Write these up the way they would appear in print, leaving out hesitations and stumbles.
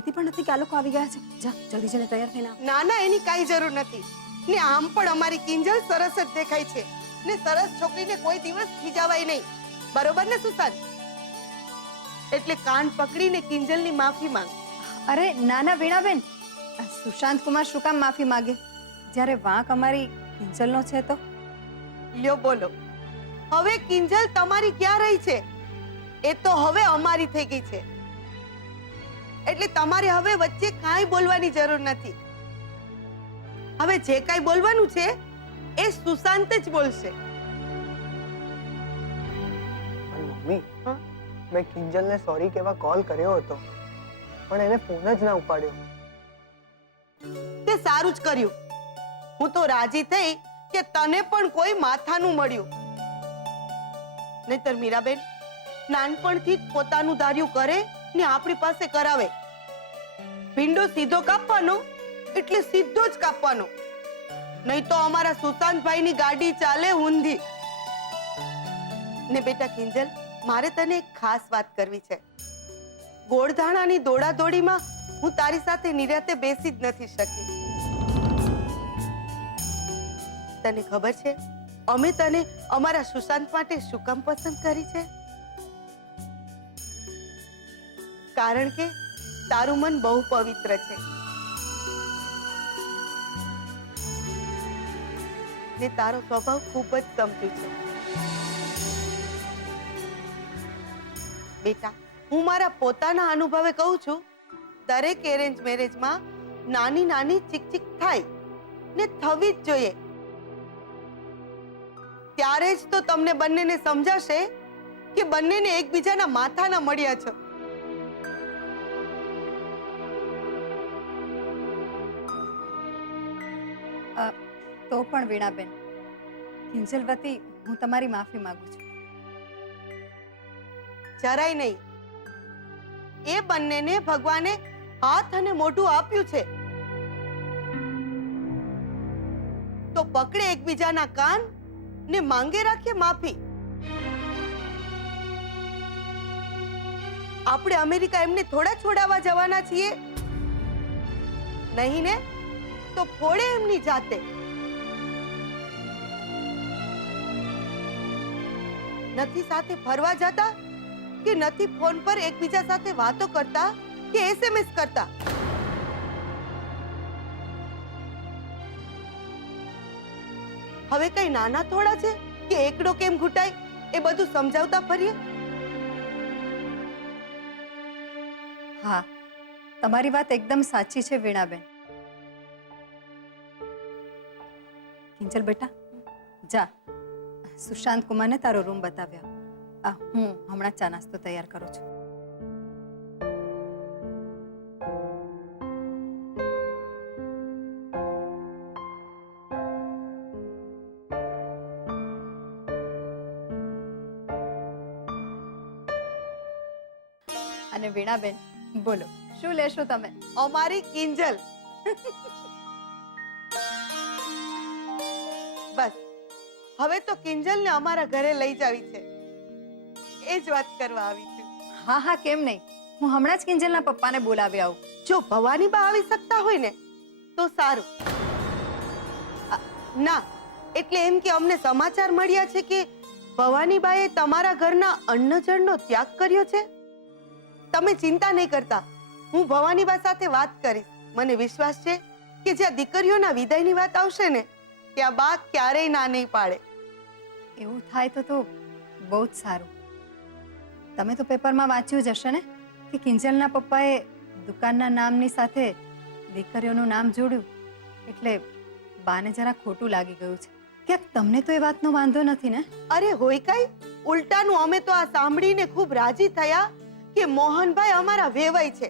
કહેતી પણ નથી કે આ લોકો આવી ગયા છે. જા જલ્દી જલ્દી તૈયાર થઈને આવ. ના ના, એની કાંઈ જરૂર નથી. ને આમ પણ અમારી કિંજલ સરસ જ દેખાય છે ને સરસ છોકરીને કોઈ દિવસ ખીજાવાય નહીં. બરોબર ને સુશાંત? એટલે કાન પકડીને કિંજલની માફી માંગ. અરે ના ના વીણાબેન, સુશાંત કુમાર શું કામ માફી માંગે જ્યારે વાંક અમારી કિંજલનો છે તો? લ્યો બોલો, હવે કિંજલ તમારી ક્યાં રહી છે? એ તો હવે અમારી થઈ ગઈ છે. એટલે તમારે હવે વચ્ચે કાંઈ બોલવાની જરૂર નથી. હવે જે કાંઈ બોલવાનું છે એ સુશાંત જ બોલશે. મમ્મી, મેં કિંજલને સોરી કહેવા કોલ કર્યો હતો પણ એને ફોન જ ના ઉપાડ્યો. તે સારું જ કર્યું. હું તો રાજી થઈ કે તને પણ કોઈ માથાનું મળ્યું. નહીતર મીરાબેન નાનપણથી જ પોતાનું ધાર્યું કરે ને આપણી પાસે કરાવે. ભીંડો સીધો કાપવાનો એટલે સીધો જ કાપવાનો, નહીં તો અમારા સુશાંતભાઈની ગાડી ચાલે ઊંધી. ને બેટા કિંજલ, મારે તને એક ખાસ વાત કરવી છે. ગોળધાણાની દોડાદોડીમાં હું તારી સાથે નિરાતે બેસી જ નથી શકી. તને ખબર છે અમે તને અમારા સુશાંત માટે શું કામ પસંદ કરી છે? કારણ કે તારું મન બહુ પવિત્ર છે ને તારો સ્વભાવ ખૂબ જ સમજુ છે. બેટા, હું મારા પોતાના અનુભવે કહું છું, દરેક એરેન્જ મેરેજમાં નાની નાની ચીકચીક થાય ને થવી જ જોઈએ. ત્યારે જ તો તમને બંનેને સમજાશે કે બંનેને એકબીજાના માથાના મળ્યા છે. તો પણ વીણાબેન, કિંજલ વતી હું તમારી માફી માંગુ છું. જરાય નહીં. એ બંનેને ભગવાને હાથ અને મોઢું આપ્યું છે તો પકડે એકબીજાના કાન ને માંગે રાખીએ માફી. આપણે અમેરિકા એમને થોડા છોડાવવા જવાના છીએ? નહીં ને, તો ફોડે એમની જાતે. નથી સાથે ફરવા જતા કે નથી ફોન પર એકબીજા સાથે વાતો કરતા કે એસએમએસ કરતા. હવે કઈ નાના થોડા છે કે એકડો કેમ ઘૂંટાય એ બધું સમજાવતા ફરીએ? હા, તમારી વાત એકદમ સાચી છે વીણાબેન. કિંજલ બેટા, જા સુશાંત કુમારને તારો રૂમ બતાવ્યો. હું હમણાં ચા નાસ્તો તૈયાર કરું છું. અને વીણાબેન, બોલો શું લેશો તમે? અમારી કિંજલ. બસ હવે તો કિંજલને અમારા ઘરે લઈ જાવી છે, એ જ વાત કરવા આવી છું. હા હા, કેમ નહીં. હું હમણાં જ કિંજલના પપ્પાને બોલાવી આવું. જો ભવાની બા આવી શકતા હોય ને તો સારું. ના, એટલે એમ કે અમને સમાચાર મળ્યા છે કે ભવાની બાએ તમારા ઘરના અન્નજળનો ત્યાગ કર્યો છે. તમે ચિંતા નહીં કરતા, હું ભવાની બા સાથે વાત કરીશ. મને વિશ્વાસ છે કે જ્યાં દીકરીઓના વિદાયની વાત આવશે ને ત્યાં બા ક્યારેય ના નહીં પાડે. એવું થાય તો બહુ જ સારું. તમે તો પેપરમાં વાંચ્યું જ હશે ને કે કિંજલના પપ્પાએ દુકાનના નામની સાથે દીકરીઓનું નામ જોડ્યું, એટલે બાને જરા ખોટું લાગી ગયું છે. ક્યાંક તમને તો એ વાતનો વાંધો નથી ને? અરે હોય કઈ, ઉલટાનું અમે તો આ સાંભળીને ખૂબ રાજી થયા કે મોહનભાઈ અમારા વેવાઈ છે.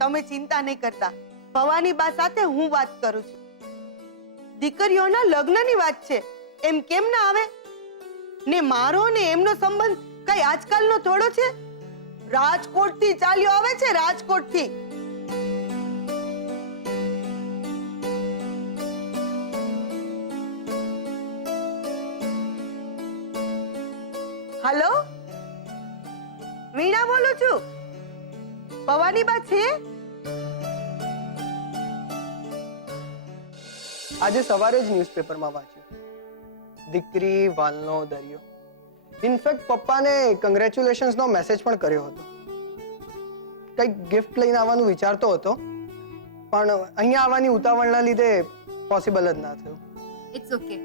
તમે ચિંતા નહીં કરતા, ભવાની બા સાથે હું વાત કરું છું. દીકરીઓના લગ્નની વાત છે, એમ કેમ ના આવે? ને મારો ને એમનો સંબંધ કઈ આજકાલનો થોડો છે? રાજકોટથી ચાલ્યો આવે છે, રાજકોટથી. હેલો, વીણા બોલું છું. ભવાની બા છે? આજે સવારે જ ન્યૂઝપેપરમાં વાંચ્યું, દીકરી વાલનો દરિયો. ઇનફેક્ટ પપ્પાને કંગ્રેચ્યુલેશન્સનો મેસેજ પણ કર્યો હતો. કંઈક ગિફ્ટ લઈને આવવાનું વિચારતો હતો, પણ અહીંયા આવવાની ઉતાવળના લીધે પોસિબલ જ ના થયું. It's okay.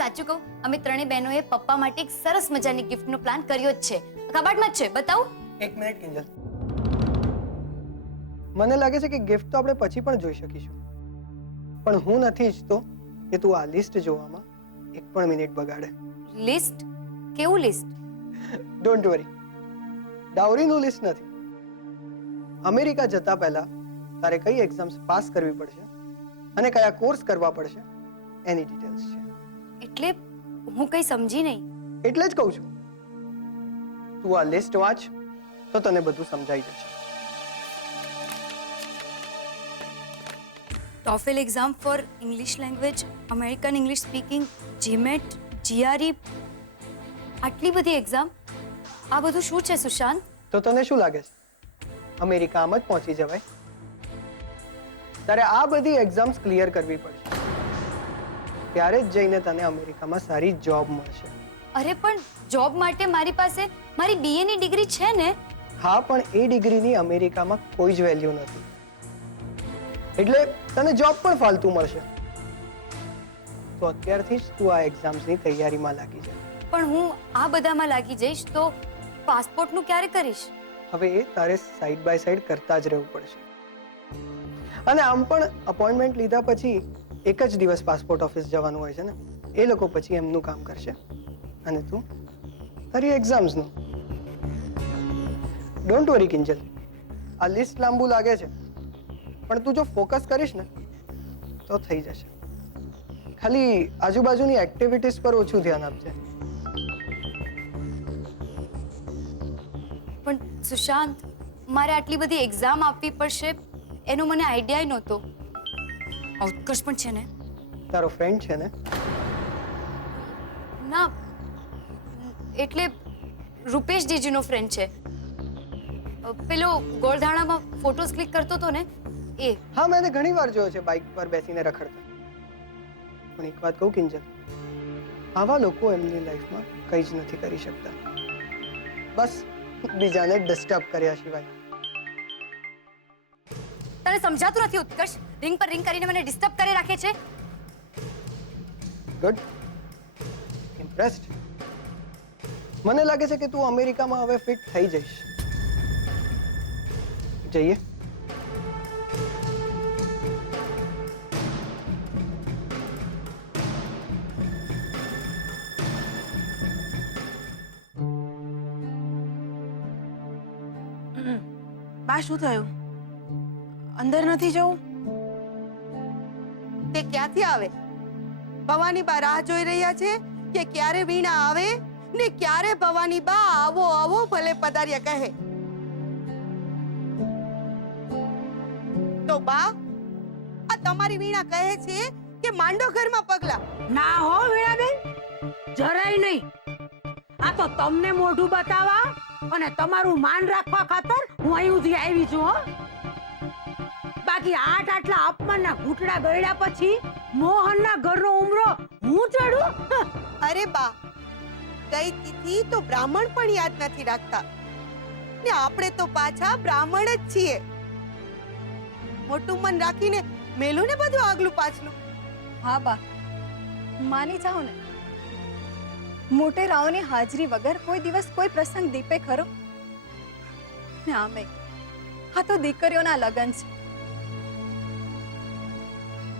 સાચું કહું, અમે ત્રણેય બહેનોએ પપ્પા માટે એક સરસ મજાની ગિફ્ટનો પ્લાન કર્યો જ છે. કબાટમાં જ છે, બતાવું? એક મિનિટ કિંજલ, મને લાગે છે કે ગિફ્ટ તો આપણે પછી પણ જોઈ શકીશું, પણ હું નથી ઈચ્છતો કે તું આ લિસ્ટ જોવામાં એક પણ મિનિટ બગાડે. લિસ્ટ? કેવું લિસ્ટ? ડોન્ટ વરી, ડાઉરીનું લિસ્ટ નથી. અમેરિકા જતા પહેલા તારે કઈ એક્ઝામ્સ પાસ કરવી પડશે અને કયા કોર્સ કરવા પડશે એની ડિટેલ્સ છે. એટલે હું કંઈ સમજી નહીં. એટલે જ કહું છું, તું આ લિસ્ટ વાંચ તો તને બધું સમજાઈ જશે. TOEFL exam for English language, American English speaking, GMAT, GRE, આટલી બધી એક્ઝામ. આ બધું શું છે સુશાંત? તો તને શું લાગે છે અમેરિકા આમ જ પહોંચી જવાય? તારે આ બધી એક્ઝામ્સ ક્લિયર કરવી પડશે, ત્યારે જ જઈને તને અમેરિકામાં સારી જોબ મળશે. અરે પણ જોબ માટે મારી પાસે મારી BA ની ડિગ્રી છે ને. હા, પણ એ ડિગ્રીની અમેરિકામાં કોઈ જ વેલ્યુ નથી, એટલે તને જોબ પણ ફાલતુ મળશે. તો અત્યારથી જ તું આ એક્ઝામ્સની તૈયારીમાં લાગી જા. પણ હું આ બધામાં લાગી જઈશ તો પાસપોર્ટનું ક્યારે કરીશ? હવે એ તારે સાઈડ બાય સાઈડ કરતા જ રહેવું પડશે. અને આમ પણ અપોઇન્ટમેન્ટ લીધા પછી એક જ દિવસ પાસપોર્ટ ઓફિસ જવાનું હોય છે ને, એ લોકો પછી એમનું કામ કરશે અને તું તારી એક્ઝામ્સનું. ડોન્ટ વરી કિંજલ, આ લિસ્ટ લાંબુ લાગે છે, પણ તું જો ફોકસ કરીશ ને તો થઈ જશે. ખાલી આજુબાજુની એક્ટિવિટીઝ પર ઓછું ધ્યાન આપજે. પણ સુશાંત, મારે આટલી બધી એક્ઝામ આપવી પડશે એનો મને આઈડિયા નહોતો. ઉત્કર્ષ પણ છે ને? તારો ફ્રેન્ડ છે ને? ના, એટલે રૂપેશ જીજુનો ફ્રેન્ડ છે. પેલો ગોળધાણામાં ફોટોસ ક્લિક કરતો હતો ને એ. હા, મેં એને ઘણી વાર જોયો છે બાઇક પર બેસીને રખડતા. પણ એક વાત કહું કિંજલ, આવા લોકો એમની લાઈફમાં કંઈ જ નથી કરી શકતા, બસ બીજાને ડિસ્ટર્બ કર્યા સિવાય. તને સમજાતું નથી ઉત્કર્ષ? રિંગ પર રિંગ કરીને મને ડિસ્ટર્બ કરી રાખે છે. Good, impressed. મને લાગે છે કે તું અમેરિકામાં હવે ફિટ થઈ જઈશ. જઈએ. બા, શું થયું? અંદર નથી જવું? તે ક્યાંથી આવે? ભવાની બા રાહ જોઈ રહ્યા છે કે ક્યારે વીણા આવે ને ક્યારે ભવાની બા આવો આવો ભલે પધાર્યા કહે. તો બા, આ તમારી વીણા કહે છે કે માંડો ઘરમાં પગલા. ના હો વીણાબેન, જરાય નહીં. આ તો તમને મોઢું બતાવવા અને તમારું માન રાખવા ખાતર હું અહીં સુધી આવી છું. હો, બાકી આટલા અપમાનના ઘૂંટડા ગળ્યા પછી મોહનના ઘરનો ઉમરો હું ચડું? અરે બા, કઈ તિથિ તો બ્રાહ્મણ પણ યાદ નથી રાખતા ને આપણે તો પાછા બ્રાહ્મણ જ છીએ. મોટું મન રાખીને મેલું ને બધું આગલું પાછલું. હા બા, માની જાઓ ને, મોટેરાઓની હાજરી વગર કોઈ દિવસ કોઈ પ્રસંગ દીપે ખરો? ને આમે આ તો દીકરીઓના લગ્ન છે.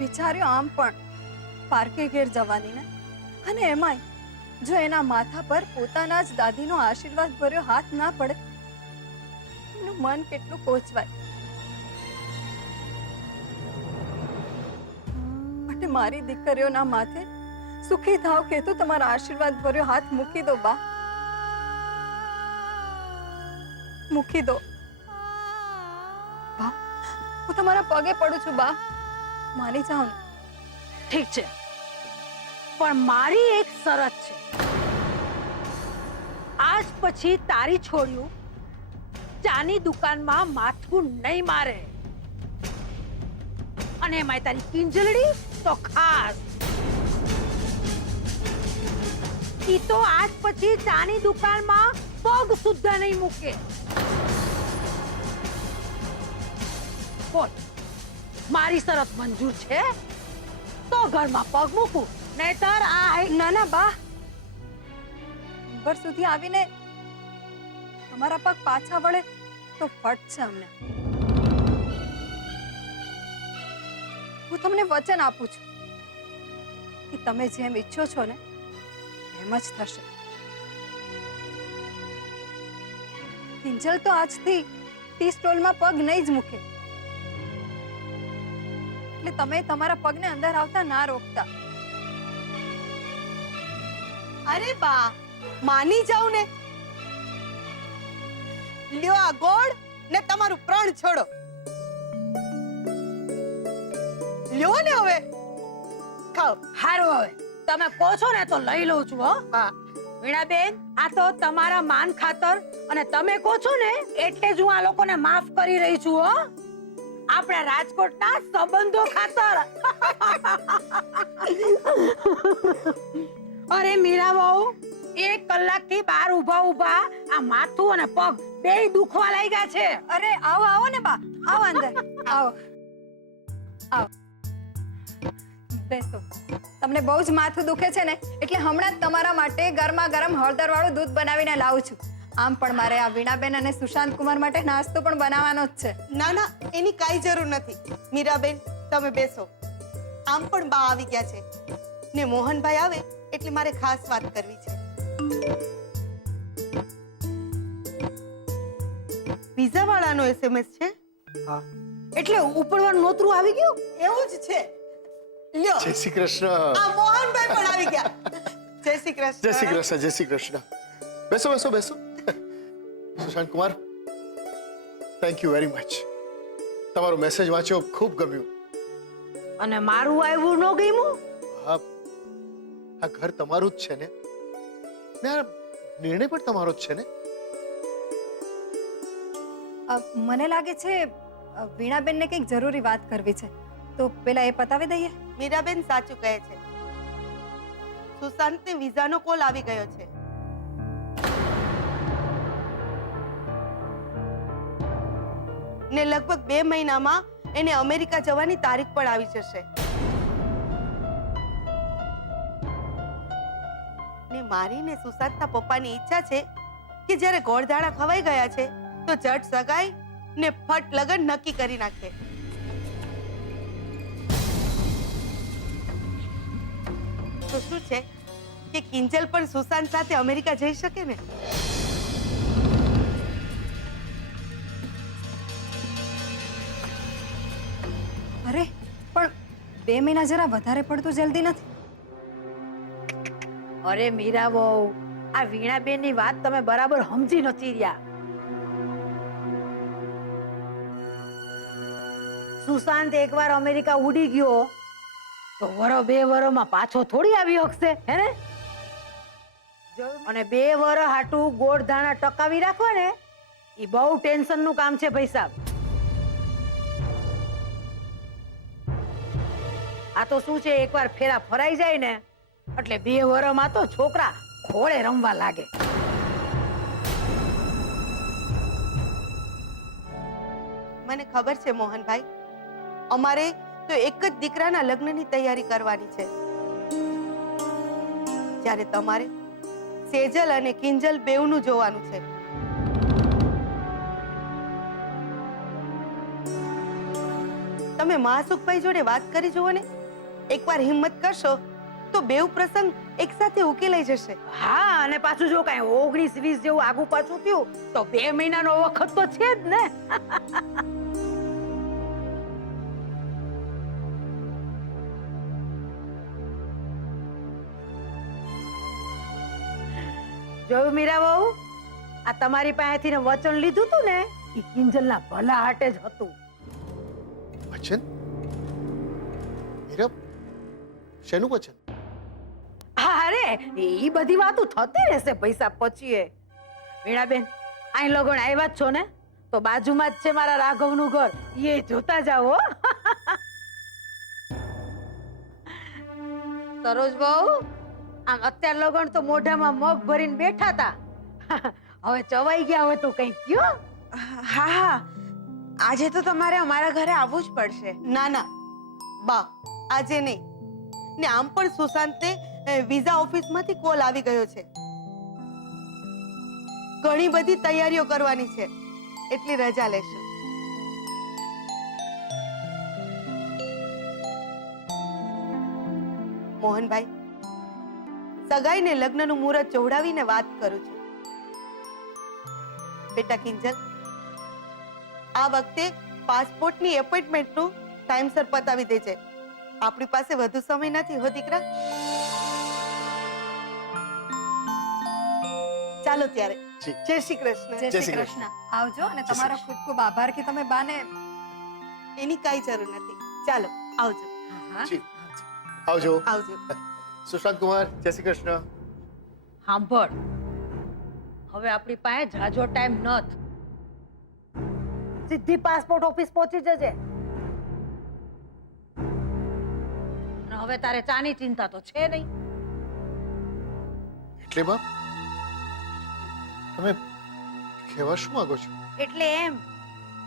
વિચાર્યો આમ પણ પારકે ઘેર જવાની ને, અને એમાંય જો એના માથા પર પોતાના જ દાદીનો આશીર્વાદ ભર્યો હાથ ના પડે, એનું મન કેટલું કોચવાય. માટે મારી દીકરીઓના માથે સુખી થાવ કે તો તમારા આશીર્વાદ ભર્યો હાથ મૂકી દો બા, મૂકી દો બા. હું તમારા પગે પડું છું બા, માની જાઓ ને. ઠીક છે, પણ મારી એક શરત છે. આજ પછી તારી છોડ્યું ચાની દુકાનમાં માથું નહીં મારે. અને એમાંય તારી કિંજલડી તો ખાસ. ઈ તો આજ પછી ચાની દુકાનમાં પગ સુદ્ધા નહીં મૂકે. બોલ, મારી શરત મંજૂર છે તો ઘરમાં પગ મૂકું, નહીતર આ ના ના બા, ઘર સુધી આવીને તમારા પગ પાછા વળે તો ફટશે અમને. હું તમને વચન આપું છું કે તમે જેમ ઈચ્છો છો ને એમ જ થશે. કિંજલ તો આજથી ટી સ્ટોલમાં પગ નહીં જ મૂકે, એટલે તમે તમારા પગને અંદર આવતા ના રોકતા. અરે બા, માની જાવ ને. લ્યો આ ગોળ ને તમારું પ્રણ છોડો. લ્યો ને હવે ખાઓ. હારું, હવે તમે કહો છો ને તો લઈ લઉં છું. હો હા, વીણાબેન, આ તો તમારા માન ખાતર અને તમે કહો છો ને એટલે જ હું આ લોકોને માફ કરી રહી છું. હો, આપણા રાજકોટના સંબંધો ખાતર. અરે મીરા વહુ, 1 કલાકથી બહાર ઊભા આ માથું અને પગ બેય દુખવા લાગ્યા છે. અરે આવો આવો ને બા, આવો અંદર આવો આવો, બેસો. તમને બહુ જ માથું દુખે છે ને એટલે હમણાં જ તમારા માટે ગરમા ગરમ હળદર વાળું દૂધ બનાવીને લાવું છું. આમ પણ મારે આ વીણાબેન અને સુશાંત કુમાર માટે નાસ્તો પણ બનાવવાનો જ છે. ના ના, એની કાંઈ જરૂર નથી. મીરાબેન, તમે બેસો. આમ પણ બા આવી ગયા છે ને મોહનભાઈ આવે એટલે મારે ખાસ વાત કરવી છે. પીઝા વાળાનો SMS છે. હા, એટલે ઉપરવાનું નોતરું આવી ગયું. એવું જ છે. લ્યો, જય શ્રી કૃષ્ણ. આ મોહનભાઈ પણ આવી ગયા. જય શ્રી કૃષ્ણ. જય શ્રી કૃષ્ણ. જય શ્રી કૃષ્ણ. બેસો બેસો બેસો. Sushant Kumar, thank you very much. તમારો મેસેજ વાંચ્યો, ખૂબ ગમ્યું. અને મારું આવ્યું ન ગયું. હા, આ ઘર તમારું જ છે ને આ નિર્ણય પણ તમારો જ છે ને. મને લાગે છે વીણાબેનને કંઈક જરૂરી વાત કરવી છે, તો પેલા એ પતાવી દઈએ. મીરાબેન સાચું કહે છે. સુશાંતને વિઝાનો કોલ આવી ગયો છે. ને લગભગ 2 મહિનામાં એને અમેરિકા જવાની તારીખ પણ આવી જશે. ને મારી ને સુશાંતના પપ્પાની ઈચ્છા છે કે જ્યારે ગોળધાણા ખવાઈ ગયા છે તો ઝટ સગાઈ ને ફટ લગન નક્કી કરી નાખે. તો શું છે કે કિંજલ પણ સુશાંત સાથે અમેરિકા જઈ શકે ને. અરે પણ 2 મહિના જરા વધારે પડતું જલ્દી નથી? અરે મીરા વહુ, આ વીણાબેન ની વાત તમે બરાબર સમજી નથી રહ્યા. સુશાંત એકવાર અમેરિકા ઉડી ગયો તો 2 વર્ષમાં પાછો થોડી આવી શકશે, હે ને? અને 2 વર્ષ હાટું ગોળ ધાણા ટકાવી રાખો ને, એ બહુ ટેન્શન નું કામ છે ભાઈ સાહેબ. આ તો શું છે, એકવાર ફેરા ફરાઈ જાય ને એટલે 2 વર્ષમાં તો છોકરા ખોળે રમવા લાગે. મને ખબર છે મોહનભાઈ, અમારે તો એક જ દીકરાના લગ્નની તૈયારી કરવાની છે. જ્યારે તમારે સેજલ અને કિંજલ બેવનું જોવાનું છે. તમે મહાસુખભાઈ જોડે વાત કરી જુઓ ને. એકવાર હિંમત કરશો તો બેવ પ્રસંગ એક સાથે ઉકેલાઈ જશે. હા, અને પાછું જો કઈ 19-20 જેવું આગુ પાછું થયું તો 2 મહિનાનો વખત તો છે જ ને. જોયું મીરા વહુ, આ તમારી પાસેથી વચન લીધું તું ને, એ કિંજલના ભલા હાટે જ હતું. વચન? મીરા, શેનું વચન? અરે ઈ બધી વાતો થતી રહેશે પૈસા પછી. વીણાબેન, અહીં લગન આવ્યા જ છો ને, તો બાજુમાં જ છે મારા રાઘવનું ઘર, એ જોતા જાઓ. સરોજ બહુ આમ અત્યાર લગન તો મોઢામાં મગ ભરીને બેઠા હતા. હવે ચવાઈ ગયા હોય તો કઈ કયો. હા હા આજે તો તમારે અમારા ઘરે આવવું જ પડશે. ના ના બા, આજે નહીં. ને આમ પણ સુશાંતે વિઝા ઓફિસમાંથી કોલ આવી ગયો છે. ઘણી બધી તૈયારીઓ કરવાની છે, એટલી રજા લેશે. મોહનભાઈ, સગાઈ ને લગ્નનું મુહૂર્ત ચોવડાવીને વાત કરું છું. બેટા કિંજલ, આ વખતે પાસપોર્ટની એપોઇન્ટમેન્ટનું ટાઈમસર પતાવી દેજે. આપણી પાસે વધુ સમય નથી હો દીકરા. ચાલો ત્યારે, જી. જય શ્રી કૃષ્ણ. જય શ્રી કૃષ્ણ. આવજો અને તમારો ખૂબ ખૂબ આભાર કે તમે બાને. એની કાંઈ જરૂર નથી. ચાલો આવજો. જી આવજો. આવજો. સુશાંત કુમાર, જય શ્રી કૃષ્ણ. સાંભળ, હવે આપણી પાસે જાજો ટાઈમ નથી. સીધી પાસપોર્ટ ઓફિસ પહોંચી જજે. અને હવે તારે ચાની ચિંતા તો છે નહીં. એટલે બાપ તમે કહેવા શું માંગો છો? એટલે એમ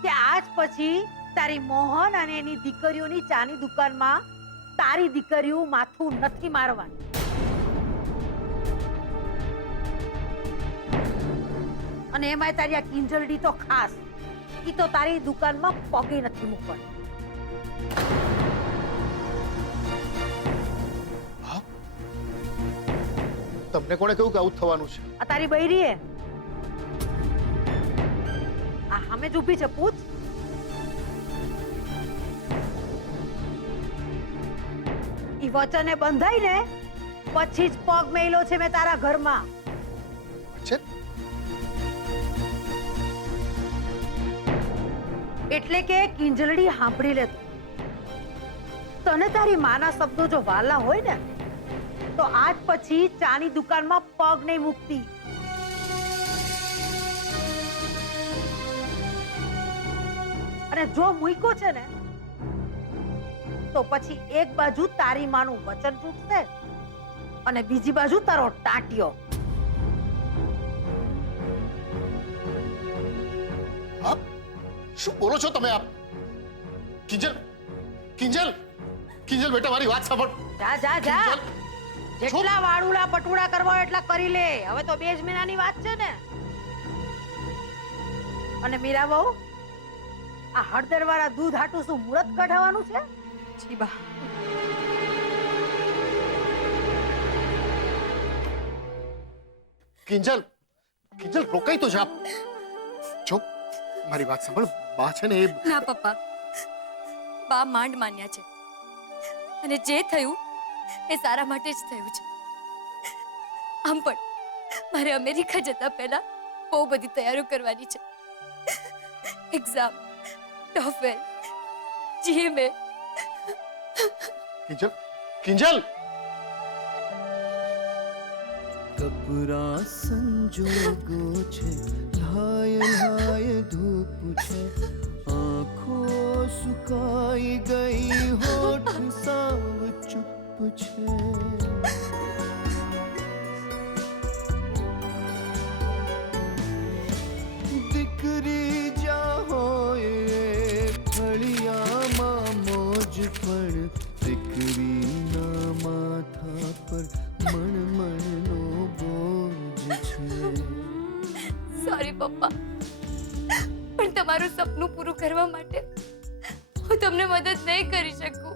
કે આજ પછી તારી મોહન અને એની દીકરીઓની ચાની દુકાનમાં તારી દીકરીઓ માથું નથી મારવાની. અને એમાંય તારી આ કિંજલડી તો ખાસ, ઈ તો તારી દુકાનમાં પગે નથી મૂકવાની. બાપ તમને કોણે કહ્યું કે આવું થવાનું છે? આ તારી બૈરી હે, આ સામે જ ઊભી છે, પૂછ. ઈ વચને બંધાઈ ને પછી જ પગ મેલ્યો છે મેં તારા ઘરમાં. છે એટલે કે કિંજલડી સાંભળી લે. તને તારી માના શબ્દો જો વાલા હોય ને તો આજ પછી ચાની દુકાનમાં પગ નહીં મૂકતી. અને જો મૂક્યો છે ને તો પછી એક બાજુ તારી માનું વચન તૂટશે અને બીજી બાજુ તારો ટાંટિયો. આપ શું બોલો છો તમે? આપ કિંજલ કિંજલ કિંજલ બેટા મારી વાત સાંભળ. જા જા જા, કિંજલ, જેટલા વાળુલા પટુડા કરવા હોય એટલા કરી લે. હવે તો 2 જ મહિનાની વાત છે ને. અને મીરા બહુ, આ હળદર વાળા દૂધ હાટું શું મુહૂર્ત કઢાવવાનું છે? જી બા. કિંજલ કિંજલ રોકાઈ તો જા. જો મારી વાત સાંભળ, બા છે ને એ ના પપ્પા, બા માંડ માન્યા છે અને જે થયું એ સારા માટે જ થયું છે. આમ પણ મારે અમેરિકા જતા પહેલા બહુ બધી તૈયારીઓ કરવાની છે. Exam, TOEFL, GMA. Kinjal Kinjal કપરા સંજોગો છે, લાય લાય ધૂપ છે, આંખો સુકાઈ ગઈ, હોઠ સાવ ચૂપ છે. દીકરી જ્યાં હોય ફળિયામાં મોજ, પણ દીકરીના માથા પર મણમણનો બોજ છે. સોરી પપ્પા, પણ તમારું સપનું પૂરું કરવા માટે હું તમને મદદ નહીં કરી શકું.